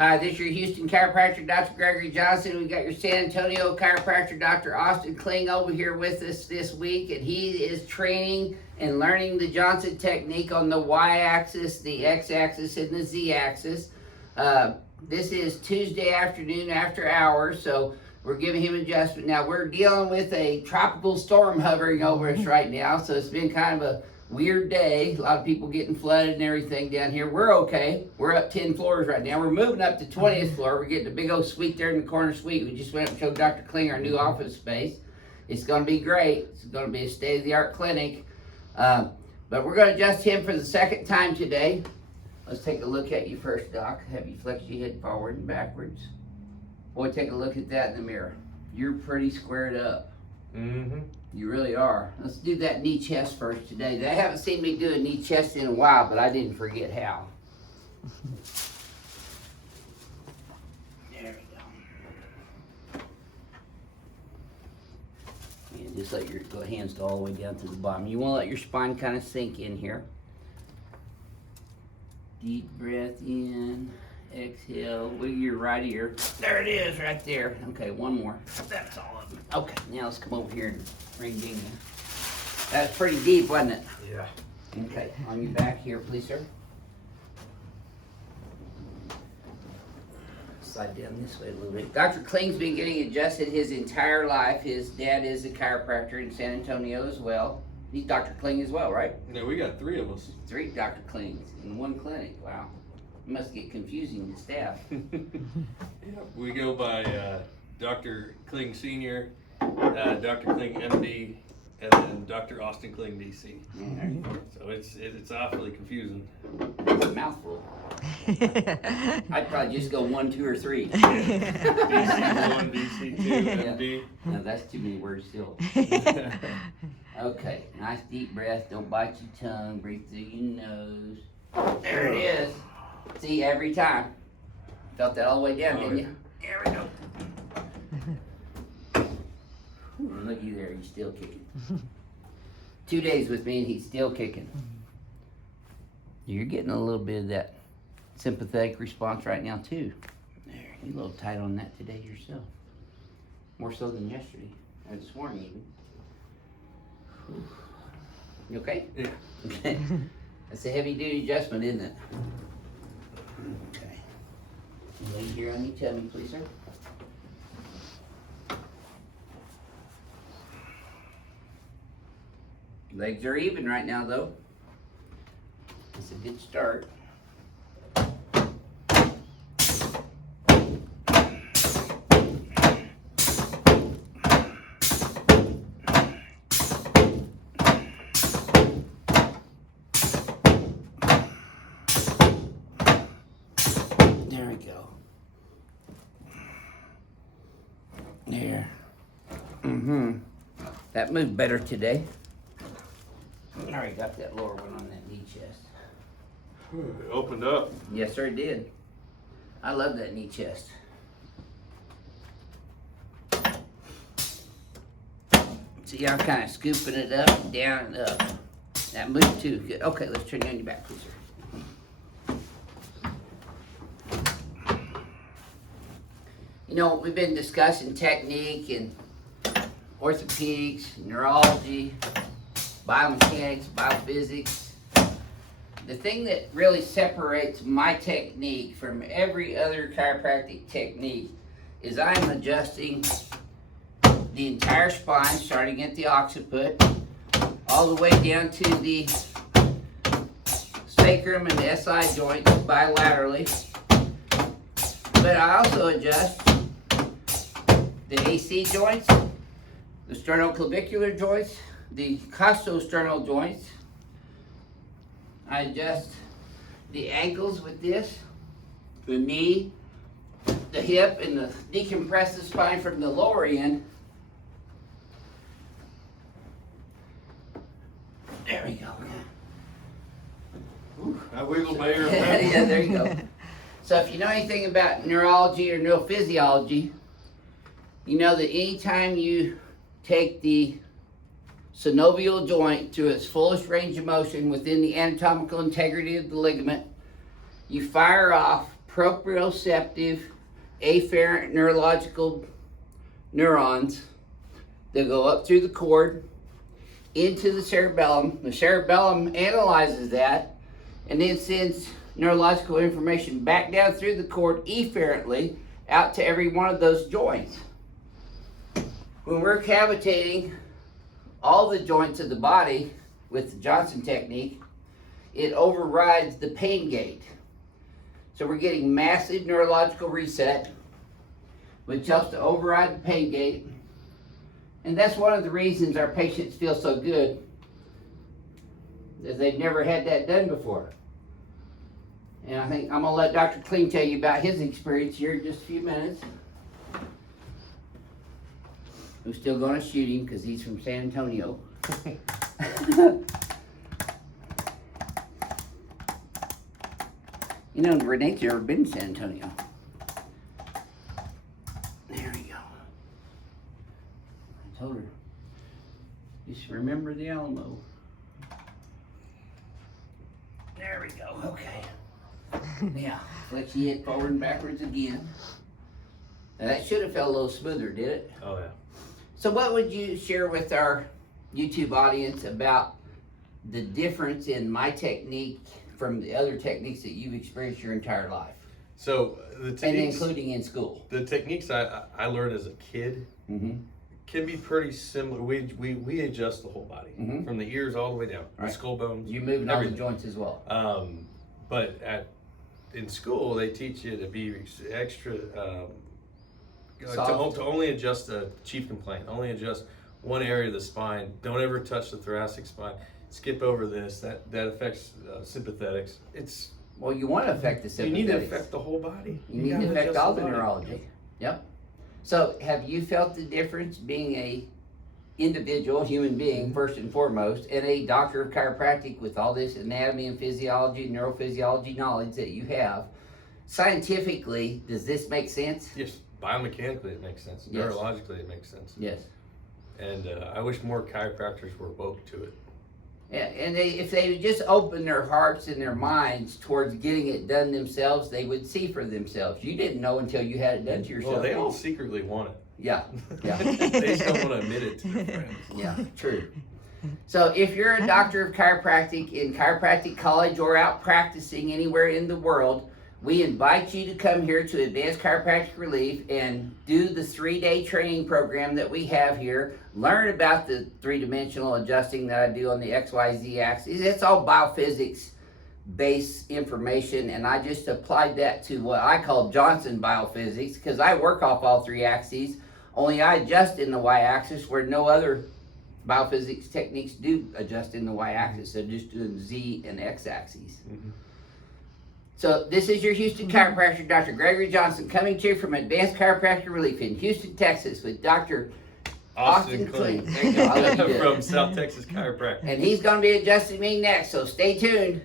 Hi, this is your Houston chiropractor, Dr. Gregory Johnson. We got your San Antonio chiropractor, Dr. Austin Kling, over here with us this week, and he is training and learning the Johnson technique on the Y-axis, the X-axis, and the Z-axis. This is Tuesday afternoon after hours, so we're giving him adjustment. Now, we're dealing with a tropical storm hovering over us right now, so it's been kind of a weird day. A lot of people getting flooded and everything down here. We're okay. We're up 10 floors right now. We're moving up to 20th floor. We're getting a big old suite there in the corner suite. We just went up and showed Dr. Kling our new office space. It's going to be great. It's going to be a state-of-the-art clinic. But we're going to adjust him for the second time today. Let's take a look at you first, Doc. Have you flex your head forward and backwards. Boy, take a look at that in the mirror. You're pretty squared up. Mm-hmm. You really are. Let's do that knee chest first today. They haven't seen me do a knee chest in a while, but I didn't forget how. There we go. And just let your hands go all the way down to the bottom. You want to let your spine kind of sink in here. Deep breath in. Exhale, wiggle your right ear. There it is, right there. Okay, one more. That's all of them. Okay, now let's come over here and ring ding you. That's pretty deep, wasn't it? Yeah. Okay, on your back here, please, sir. Slide down this way a little bit. Dr. Kling's been getting adjusted his entire life. His dad is a chiropractor in San Antonio as well. He's Dr. Kling as well, right? Yeah, we got 3 of us. 3 Dr. Klings in one clinic. Wow. Must get confusing to staff. Yeah, we go by Dr. Kling Sr., Dr. Kling MD, and then Dr. Austin Kling DC. So it's awfully confusing. It's a mouthful. I'd probably just go 1, 2, or 3. DC1, DC2, MD. No, that's too many words still. Okay, nice deep breath. Don't bite your tongue. Breathe through your nose. There it is. See, every time. Felt that all the way down, didn't you? There we go. Looky there, he's still kicking. 2 days with me and he's still kicking. You're getting a little bit of that sympathetic response right now too. There, you're a little tight on that today yourself. More so than yesterday, or this morning even. Whew. You okay? Yeah. Okay. That's a heavy duty adjustment, isn't it? Okay. Lay here on your tummy, please, sir. Legs are even right now, though. It's a good start. There we go. There. That moved better today. I already got that lower one on that knee chest. It opened up. Yes, sir, it did. I love that knee chest. See, I'm kind of scooping it up, down, and up. That moved too. Good. Okay, let's turn you on your back, please, sir. You know, we've been discussing technique and orthopedics, neurology, biomechanics, biophysics. The thing that really separates my technique from every other chiropractic technique is I'm adjusting the entire spine, starting at the occiput, all the way down to the sacrum and the SI joints bilaterally. But I also adjust the AC joints, the sternoclavicular joints, the costosternal joints. I adjust the ankles with this, the knee, the hip, and the decompress the spine from the lower end. There we go. Ooh, I wiggled my ear. Yeah, there you go. So if you know anything about neurology or neurophysiology, you know that anytime you take the synovial joint to its fullest range of motion within the anatomical integrity of the ligament, you fire off proprioceptive afferent neurological neurons that go up through the cord into the cerebellum. The cerebellum analyzes that and then sends neurological information back down through the cord efferently out to every one of those joints. When we're cavitating all the joints of the body with the Johnson technique, it overrides the pain gate. So we're getting massive neurological reset, which helps to override the pain gate. And that's one of the reasons our patients feel so good, is they've never had that done before. And I think I'm gonna let Dr. Kling tell you about his experience here in just a few minutes. We're still gonna shoot him because he's from San Antonio. You know, Renee's never been to San Antonio. There we go. I told her, just remember the Alamo. There we go, okay. Yeah, flex your head forward and backwards again. Now that should have felt a little smoother, did it? Oh yeah. So what would you share with our YouTube audience about the difference in my technique from the other techniques that you've experienced your entire life? So the techniques, and including in school. the techniques I learned as a kid can be pretty similar. We adjust the whole body from the ears all the way down, the skull bones. You move all the joints as well. But in school they teach you to be extra to only adjust the chief complaint, only adjust one area of the spine. Don't ever touch the thoracic spine. Skip over this. That affects sympathetics. It's well, you want to affect the sympathetics. You need to affect the whole body. You need to affect all the neurology. Yep. So, have you felt the difference being a individual human being first and foremost, and a doctor of chiropractic with all this anatomy and physiology, neurophysiology knowledge that you have? Scientifically, does this make sense? Yes. Biomechanically, it makes sense. Yes. Neurologically, it makes sense. Yes. And I wish more chiropractors were woke to it. Yeah, and if they would just open their hearts and their minds towards getting it done themselves, they would see for themselves. You didn't know until you had it done to yourself. Well, they all secretly want it. Yeah, yeah. They just don't want to admit it to their friends. Yeah, true. So if you're a doctor of chiropractic in chiropractic college or out practicing anywhere in the world, we invite you to come here to Advanced Chiropractic Relief and do the 3-day training program that we have here. Learn about the 3-dimensional adjusting that I do on the XYZ axis. It's all biophysics based information, and I just applied that to what I call Johnson biophysics because I work off all 3 axes, only I adjust in the y-axis where no other biophysics techniques do adjust in the y-axis. So just doing Z and x-axes. So this is your Houston chiropractor, Dr. Gregory Johnson, coming to you from Advanced Chiropractic Relief in Houston, Texas, with Dr. Austin Kling. There you go. I'll let you do it. From South Texas Chiropractic. And he's going to be adjusting me next, so stay tuned.